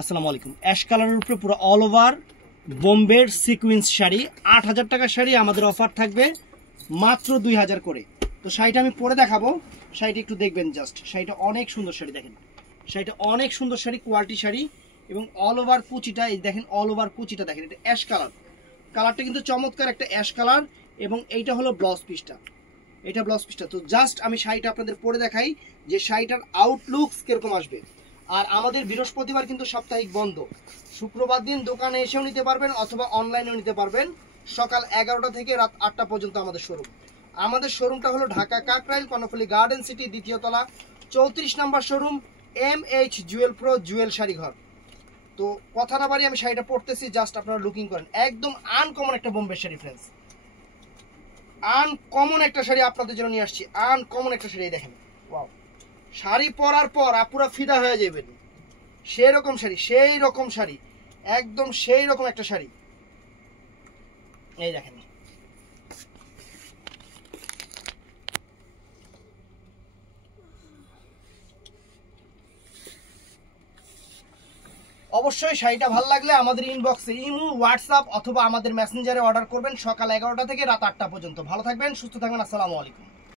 আসসালামু আলাইকুম। অ্যাশ কালারের উপরে পুরো অল ওভার বোম্বের সিকুয়েন্স শাড়ি, ৮,০০০ টাকার শাড়ি। আমাদের অফার থাকবে মাত্র ২,০০০ করে। তো শাড়িটা আমি পরে দেখাবো, শাড়িটা একটু দেখবেন জাস্ট। শাড়িটা অনেক সুন্দর শাড়ি, দেখেন শাড়িটা অনেক সুন্দর শাড়ি, কোয়ালিটি শাড়ি। এবং অল ওভার কুচিটা এই দেখেন, অল ওভার কুচিটা দেখেন, এটা অ্যাশ কালার। কালারটা কিন্তু চমৎকার একটা অ্যাশ কালার। এবং এইটা হলো ব্লাউজ পিসটা, এটা ব্লাউজ পিসটা। তো জাস্ট আমি শাড়িটা আপনাদের পরে দেখাই যে শাড়িটার আউটলুকস কিরকম আসবে। আর আমাদের বৃহস্পতিবার কিন্তু সাপ্তাহিক বন্ধ, শুক্রবার দিন দোকানে এসেও নিতে পারবেন অথবা অনলাইনেও নিতে পারবেন। সকাল 11টা থেকে রাত 8টা পর্যন্ত আমাদের শোরুম। আমাদের শোরুমটা হলো ঢাকা কাকরাইল কর্ণফুলী গার্ডেন সিটি, দ্বিতীয় তলা, 34 নম্বর showroom, MH jewel pro jewel sari ঘর। তো কথা না বাড়ি আমি শাড়িটা পরতেছি, জাস্ট আপনারা লুকিং করেন। একদম আনকমন একটা বোম্বে শাড়ি ফ্রেন্ডস, আনকমন একটা শাড়ি আপনাদের জন্য নিয়ে আসছি। আনকমন একটা শাড়ি দেখেন, ওয়াও। শাড়ি পরার পর আপুরা ফিদা হয়ে যাবেন। সেই রকম শাড়ি, সেই রকম শাড়ি, একদম সেই রকম একটা শাড়ি। এই দেখেন, অবশ্যই শাড়িটা ভালো লাগলে আমাদের ইনবক্সে, ইমো, হোয়াটসঅ্যাপ অথবা আমাদের মেসেঞ্জারে অর্ডার করবেন। সকাল 11টা থেকে রাত 8টা পর্যন্ত। ভালো থাকবেন, সুস্থ থাকবেন। আসসালামু আলাইকুম।